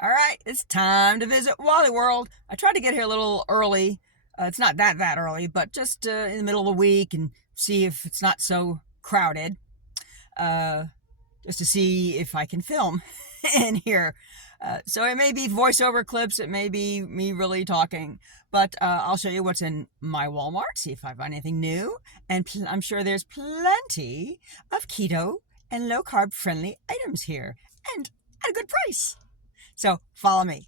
All right, it's time to visit Wally World. I tried to get here a little early. It's not that early, but just in the middle of the week and see if it's not so crowded. Uh, just to see if I can film in here. So it may be voiceover clips, it may be me really talking, but I'll show you what's in my Walmart, see if I find anything new, and I'm sure there's plenty of keto and low carb friendly items here, and at a good price. So follow me.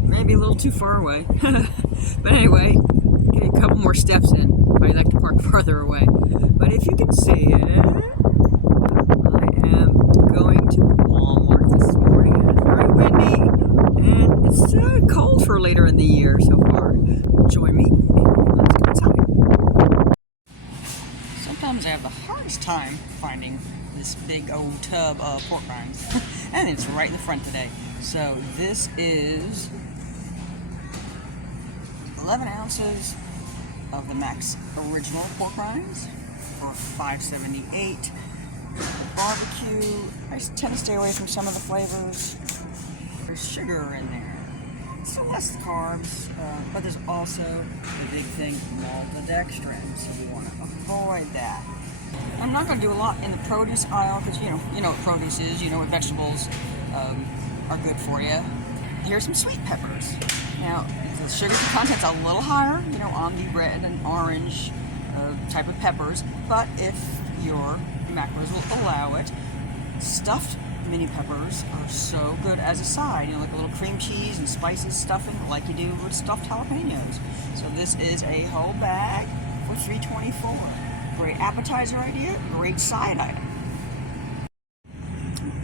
Maybe a little too far away. But anyway, get a couple more steps in. I'd like to park farther away. But if you can see it, I am going to Walmart this morning. It's very windy and it's cold for later in the year so far. Join me. Let's go inside. Sometimes I have the hardest time finding this big old tub of pork rinds. And it's right in the front today. So this is 11 ounces of the Max original pork rinds for $5.78. The barbecue, I tend to stay away from some of the flavors. There's sugar in there, so less carbs, but there's also the big thing, maltodextrin, so we want to avoid that. I'm not going to do a lot in the produce aisle because you know what produce is, you know what vegetables are good for you. Here's some sweet peppers. Now, the sugar content's a little higher, on the red and orange type of peppers, but if your macros will allow it, stuffed mini peppers are so good as a side, like a little cream cheese and spices stuffing like you do with stuffed jalapenos. So this is a whole bag for $3.24. Great appetizer idea, great side item.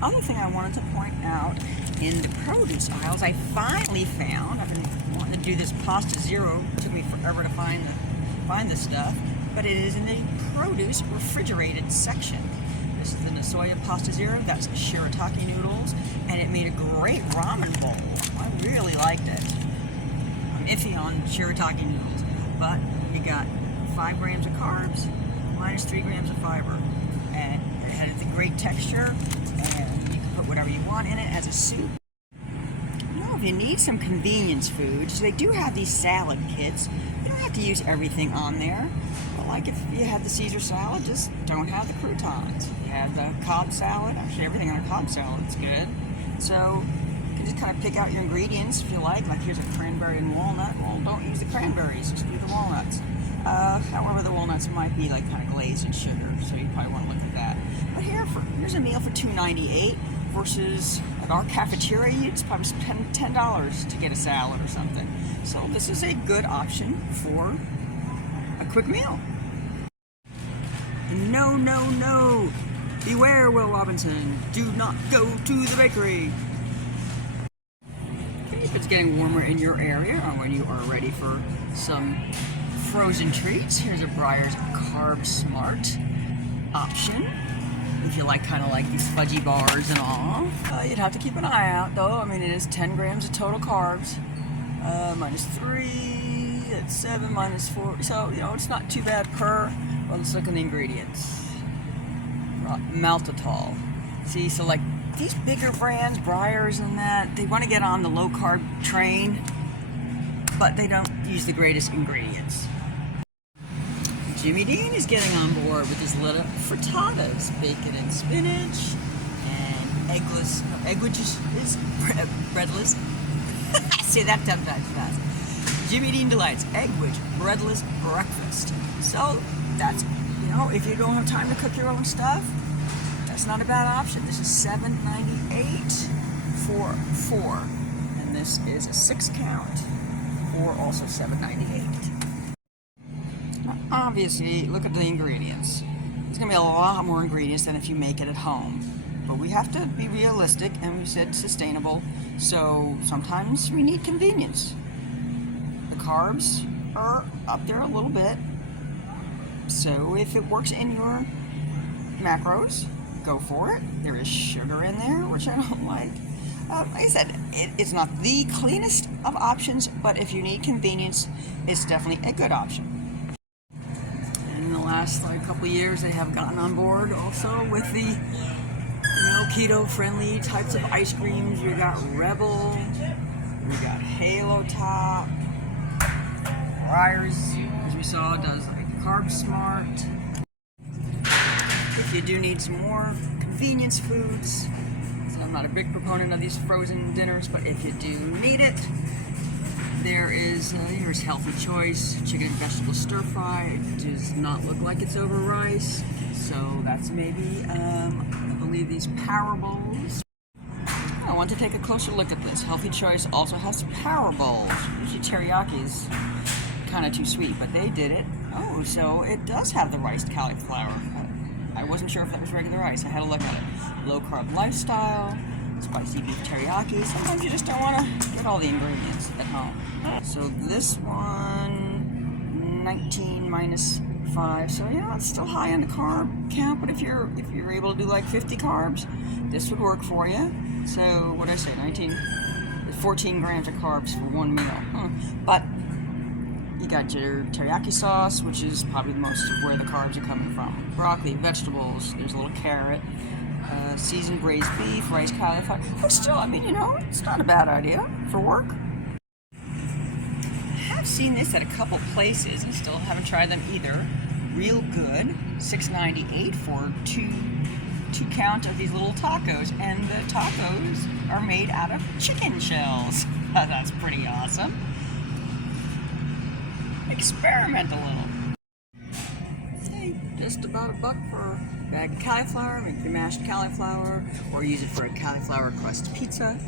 Other thing I wanted to point out in the produce aisles, I finally found, I've been wanting to do this pasta zero, it took me forever to find this stuff, but it is in the produce refrigerated section. This is the Nasoya pasta zero, that's shirataki noodles, and it made a great ramen bowl. I really liked it. I'm iffy on shirataki noodles, but you got 5 grams of carbs, minus 3 grams of fiber, and it had a great texture, and you can put whatever you want in it as a soup. If you need some convenience foods, they do have these salad kits. You don't have to use everything on there, but like if you have the Caesar salad, just don't have the croutons. You have the Cobb salad, actually everything on a Cobb salad is good. So you can just kind of pick out your ingredients if you like here's a cranberry and walnut. Well, don't use the cranberries, just do the walnuts. However, the walnuts might be kind of glazed in sugar, so you probably want to look at that. But here's a meal for $2.98 versus at our cafeteria, you'd probably spend $10 to get a salad or something. So this is a good option for a quick meal. No. Beware, Will Robinson. Do not go to the bakery. If it's getting warmer in your area or when you are ready for some frozen treats, here's a Breyer's Carb Smart option. If you kind of like these fudgy bars and all, you'd have to keep an eye out though. I mean, it is 10 grams of total carbs, minus 3, that's 7, minus 4. So, it's not too bad per. Well, let's look at the ingredients. Maltitol. See, so these bigger brands, Breyer's and that, they want to get on the low carb train, but they don't use the greatest ingredients. Jimmy Dean is getting on board with his little frittatas, bacon and spinach, and eggless, is breadless. I say that 10 times fast. Jimmy Dean Delights, Eggwich, breadless breakfast. So that's, if you don't have time to cook your own stuff, that's not a bad option. This is $7.98 for 4, and this is a 6 count for also $7.98. Obviously, look at the ingredients. There's going to be a lot more ingredients than if you make it at home. But we have to be realistic, and we said sustainable, so sometimes we need convenience. The carbs are up there a little bit, so if it works in your macros, go for it. There is sugar in there, which I don't like. Like I said, it's not the cleanest of options, but if you need convenience, it's definitely a good option. last like couple years, they have gotten on board also with the keto-friendly types of ice creams. We got Rebel, we got Halo Top, Ryers, as we saw, does like Carb Smart. If you do need some more convenience foods, so I'm not a big proponent of these frozen dinners, but if you do need it, there is, here's Healthy Choice, chicken and vegetable stir fry. It does not look like it's over rice, so that's maybe, I believe these Power Bowls. I want to take a closer look at this. Healthy Choice also has Power Bowls. Usually teriyaki is kind of too sweet, but they did it. Oh, so it does have the riced cauliflower. I wasn't sure if that was regular rice. I had a look at it. Low carb lifestyle, spicy beef teriyaki. Sometimes you just don't want to get all the ingredients at home. So this one, 19 minus 5. So yeah, it's still high on the carb count, but if you're able to do like 50 carbs, this would work for you. So what did I say? 14 grams of carbs for one meal. But you got your teriyaki sauce, which is probably most of where the carbs are coming from. Broccoli, vegetables, there's a little carrot, seasoned braised beef, rice cauliflower. But still, I mean, it's not a bad idea for work. I have seen this at a couple places and still haven't tried them either. Real good, $6.98 for two count of these little tacos, and the tacos are made out of chicken shells. That's pretty awesome. Experiment a little. Hey, just about $1 for a bag of cauliflower. Make your mashed cauliflower, or use it for a cauliflower crust pizza.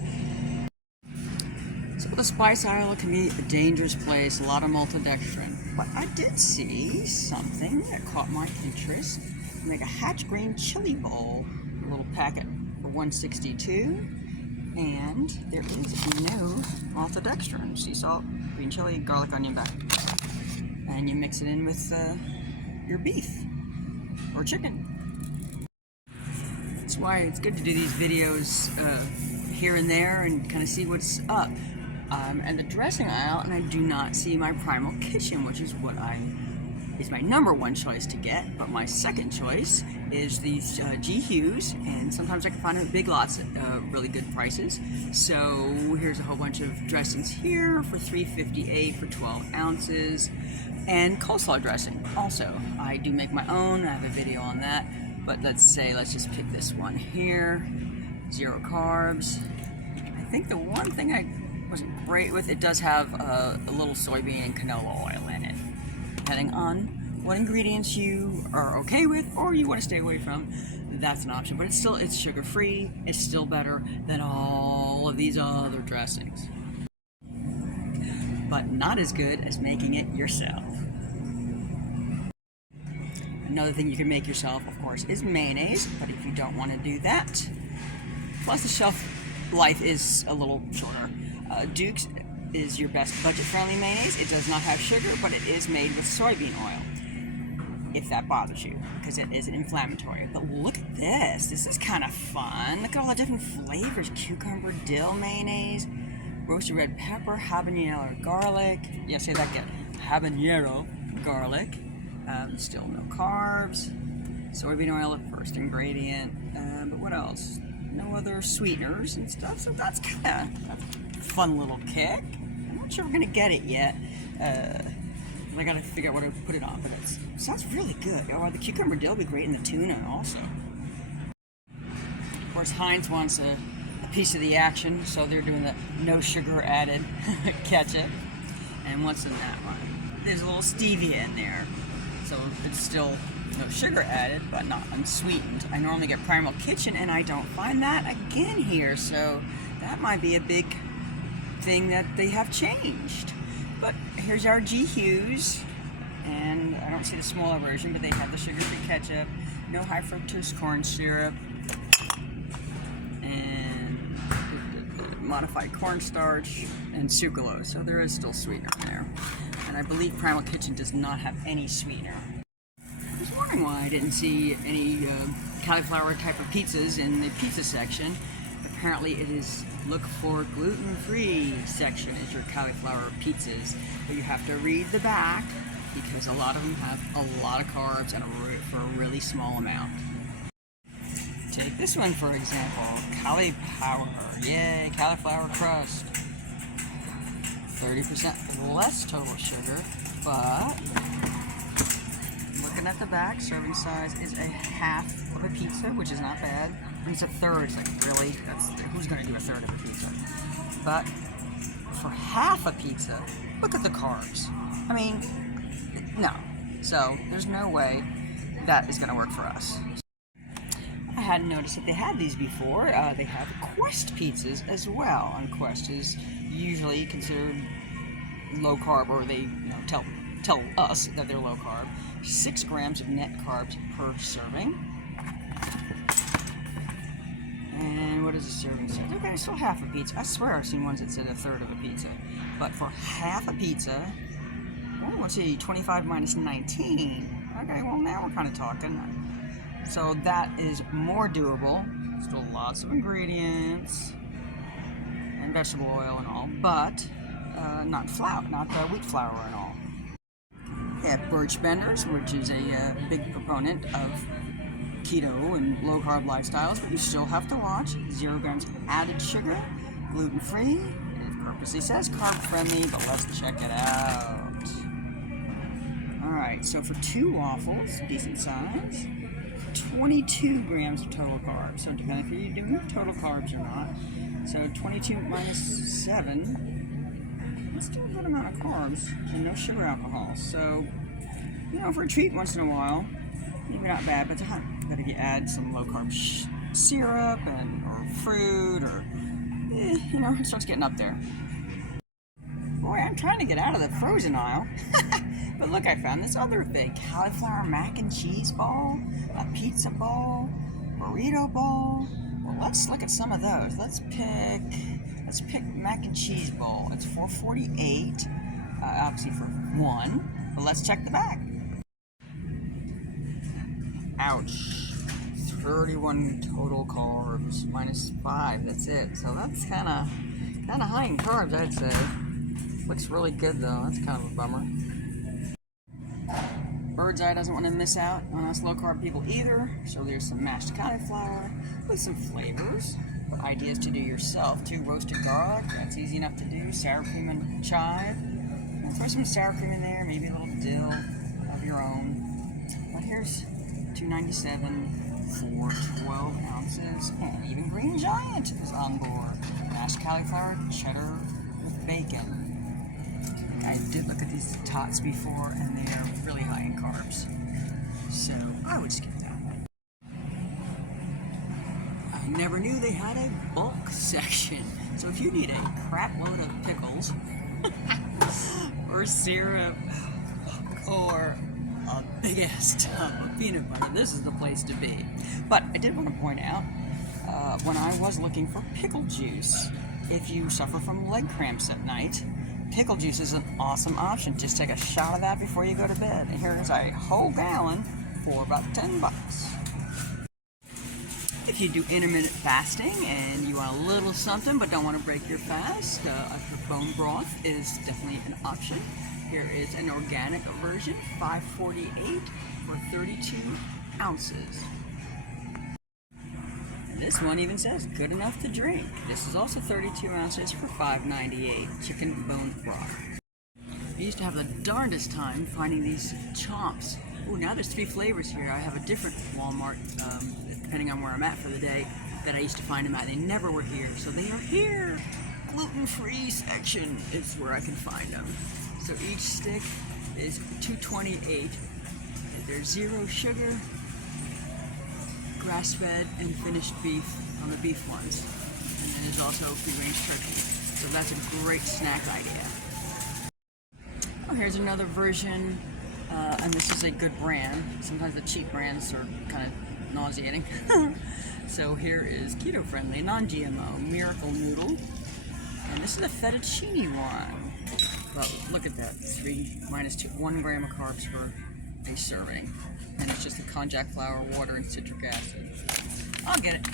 So the spice aisle can be a dangerous place, a lot of maltodextrin. But I did see something that caught my interest. Make a Hatch Green chili bowl, a little packet for $1.62, and there is no maltodextrin. Sea salt, green chili, garlic, onion back, and you mix it in with your beef or chicken. That's why it's good to do these videos here and there and kind of see what's up. And the dressing aisle, and I do not see my Primal Kitchen, which is what is my number one choice to get, but my second choice is these G Hughes, and sometimes I can find them at Big Lots at really good prices. So here's a whole bunch of dressings here for $3.58 for 12 ounces, and coleslaw dressing. Also, I do make my own. I have a video on that, but let's just pick this one here. 0 carbs. I think the one thing I wasn't great with, it does have a little soybean and canola oil in it. Depending on what ingredients you are okay with or you want to stay away from, that's an option. But it's sugar-free. It's still better than all of these other dressings. But not as good as making it yourself. Another thing you can make yourself, of course, is mayonnaise. But if you don't want to do that, plus the shelf life is a little shorter. Duke's is your best budget-friendly mayonnaise. It does not have sugar, but it is made with soybean oil, if that bothers you, because it is an inflammatory. But look at this. This is kind of fun. Look at all the different flavors. Cucumber dill mayonnaise, roasted red pepper, habanero garlic. Yeah, say that again. Habanero garlic. Still no carbs. Soybean oil, the first ingredient. But what else? No other sweeteners and stuff. So that's kind of a fun little kick. I'm not sure we're gonna get it yet. I gotta figure out what to put it on, but it sounds really good. Oh, the cucumber dill will be great in the tuna also. Of course, Heinz wants a piece of the action, so they're doing the no sugar added ketchup. And what's in that one? There's a little stevia in there, so it's still no sugar added, but not unsweetened. I normally get Primal Kitchen, and I don't find that again here, so that might be a big thing that they have changed. But here's our G Hughes, and I don't see the smaller version, but they have the sugar-free ketchup, no high fructose corn syrup, and modified cornstarch, and sucralose. So there is still sweetener in there. And I believe Primal Kitchen does not have any sweetener. I was wondering why I didn't see any cauliflower type of pizzas in the pizza section. Apparently it is look for gluten-free section is your cauliflower pizzas. But you have to read the back because a lot of them have a lot of carbs and for a really small amount. Take this one for example, cauliflower. Yay, cauliflower crust. 30% less total sugar, but looking at the back, serving size is a half of a pizza, which is not bad. When it's a third, it's like, really? Who's going to do a third of a pizza? But for half a pizza, look at the carbs. I mean, no. So there's no way that is going to work for us. I hadn't noticed that they had these before. They have Quest pizzas as well, and Quest is usually considered low carb, or they tell us that they're low carb. 6 grams of net carbs per serving. And what is a serving size? Okay, so half a pizza. I swear I've seen ones that said a third of a pizza. But for half a pizza, oh, let's see, 25 minus 19. Okay, well now we're kind of talking. So that is more doable. Still lots of ingredients and vegetable oil and all, but not flour, not wheat flour and all. We have Birch Benders, which is a big proponent of keto and low carb lifestyles, but you still have to watch. 0 grams added sugar, gluten free. It purposely says carb friendly, but let's check it out. Alright, so for 2 waffles, decent size, 22 grams of total carbs. So depending if you're doing total carbs or not. So 22 minus 7, that's still a good amount of carbs and no sugar alcohol. So, for a treat once in a while, maybe not bad, but if you add some low carb syrup or fruit, or it starts getting up there. Boy, I'm trying to get out of the frozen aisle. But look, I found this other big cauliflower mac and cheese ball, a pizza ball, burrito ball. Well, let's look at some of those. Let's pick mac and cheese bowl. It's $4.48, obviously for 1. But let's check the back. Ouch. 31 total carbs minus 5. That's it. So that's kind of high in carbs, I'd say. Looks really good though. That's kind of a bummer. Bird's Eye doesn't want to miss out on us low carb people either. So there's some mashed cauliflower with some flavors. Ideas to do yourself too. Roasted garlic, that's easy enough to do. Sour cream and chive. Throw some sour cream in there, maybe a little dill of your own. But here's $2.97 for 12 ounces. And even Green Giant is on board. Mashed cauliflower, cheddar with bacon. I did look at these tots before, and they are really high in carbs. So I would skip that. I never knew they had a bulk section. So if you need a crap load of pickles, or syrup, or a big ass tub of peanut butter, this is the place to be. But I did want to point out, when I was looking for pickle juice, if you suffer from leg cramps at night, pickle juice is an awesome option. Just take a shot of that before you go to bed. And here is a whole gallon for about $10. If you do intermittent fasting and you want a little something but don't want to break your fast, a bone broth is definitely an option. Here is an organic version, $5.48 for 32 ounces. This one even says good enough to drink. This is also 32 ounces for $5.98. Chicken bone broth. I used to have the darndest time finding these chomps. Oh, now there's 3 flavors here. I have a different Walmart, depending on where I'm at for the day, that I used to find them at. They never were here, so they are here. Gluten-free section is where I can find them. So each stick is $2.28. There's 0 sugar, grass-fed and finished beef on the beef ones. And then there's also free-range turkey. So that's a great snack idea. Oh, here's another version, and this is a good brand. Sometimes the cheap brands are kind of nauseating. So here is keto-friendly, non-GMO, Miracle Noodle. And this is a fettuccine one. Well, look at that, 3 minus 2, 1 gram of carbs per a serving. And it's just the konjac flour, water, and citric acid. I'll get it.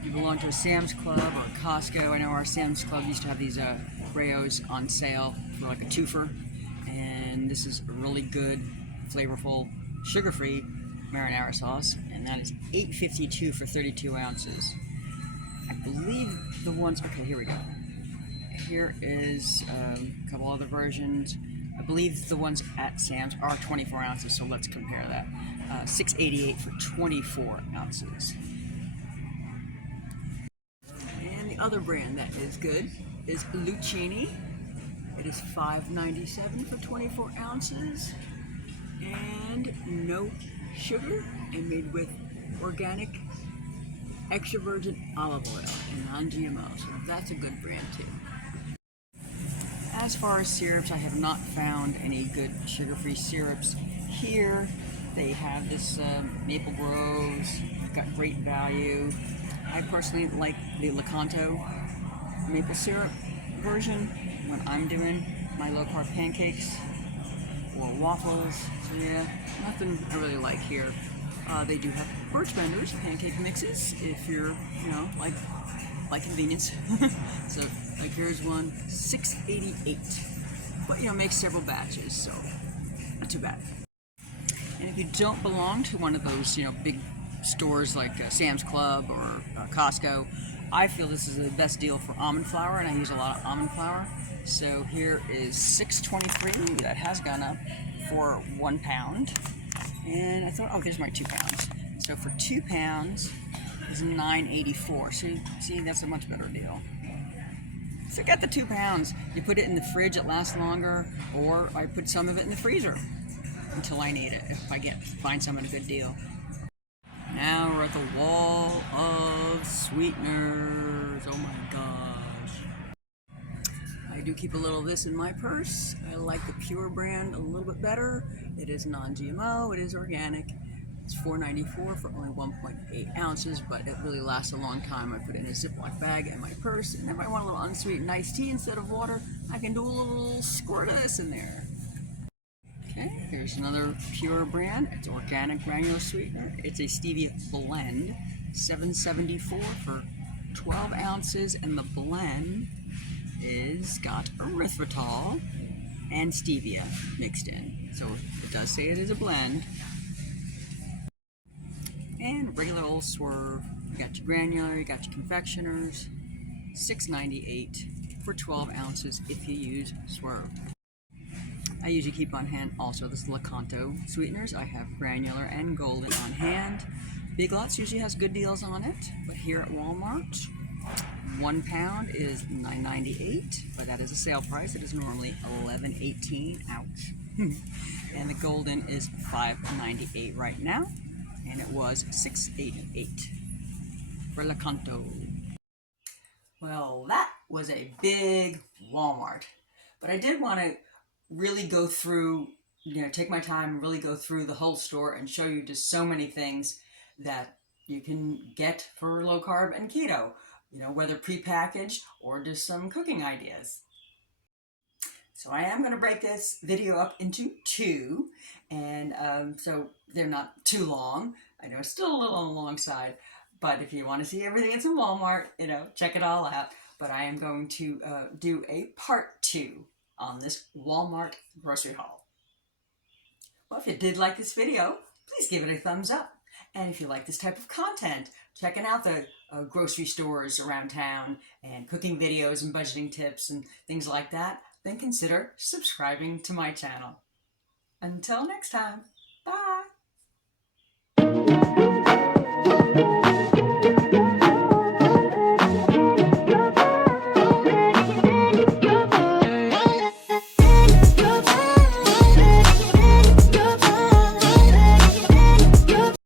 If you belong to a Sam's Club or a Costco, I know our Sam's Club used to have these Raos on sale for like a twofer. and this is a really good, flavorful, sugar-free marinara sauce, and that is $8.52 for 32 ounces. I believe the ones, okay, here we go. Here is a couple other versions. I believe the ones at Sam's are 24 ounces, so let's compare that. $6.88 for 24 ounces. And the other brand that is good is Lucchini. It is $5.97 for 24 ounces. And no sugar, and made with organic extra virgin olive oil and non-GMO, so that's a good brand too. As far as syrups, I have not found any good sugar-free syrups here. They have this Maple Groves, got great value. I personally like the Lecanto maple syrup version when I'm doing my low-carb pancakes or waffles. So yeah, nothing I really like here. They do have birch benders, pancake mixes, if you're, like convenience. So, like here's one, $6.88. But, makes several batches, so not too bad. And if you don't belong to one of those, big stores like Sam's Club or Costco, I feel this is the best deal for almond flour, and I use a lot of almond flour. So here is $6.23. That has gone up for 1 pound. And I thought, oh, here's my 2 pounds. So for 2 pounds is $9.84. So see, that's a much better deal. So get the 2 pounds. You put it in the fridge, it lasts longer, or I put some of it in the freezer until I need it, if I find some at a good deal. Now we're at the wall of sweeteners. Oh my gosh. I do keep a little of this in my purse. I like the Pure brand a little bit better. It is non-GMO, it is organic. It's $4.94 for only 1.8 ounces, but it really lasts a long time. I put it in a Ziploc bag in my purse, and if I want a little unsweetened iced tea instead of water, I can do a little squirt of this in there. Okay, here's another Pure brand. It's organic granular sweetener. It's a stevia blend, $7.74 for 12 ounces, and the blend is got erythritol and stevia mixed in. So it does say it is a blend. And regular old Swerve. You got your granular, you got your confectioners. $6.98 for 12 ounces if you use Swerve. I usually keep on hand also this Lecanto sweeteners. I have granular and golden on hand. Big Lots usually has good deals on it, but here at Walmart, 1 pound is $9.98, but that is a sale price. It is normally $11.18. Ouch. And the golden is $5.98 right now, and it was $6.88 for Lecanto. Well, that was a big Walmart, but I did want to really go through, take my time and really go through the whole store and show you just so many things that you can get for low carb and keto, whether prepackaged or just some cooking ideas. So I am going to break this video up into 2, and so they're not too long. I know it's still a little on the long side, but if you want to see everything that's in Walmart, check it all out. But I am going to do a part 2 on this Walmart grocery haul. Well, if you did like this video, please give it a thumbs up. And if you like this type of content, checking out the grocery stores around town and cooking videos and budgeting tips and things like that, then consider subscribing to my channel. Until next time, bye!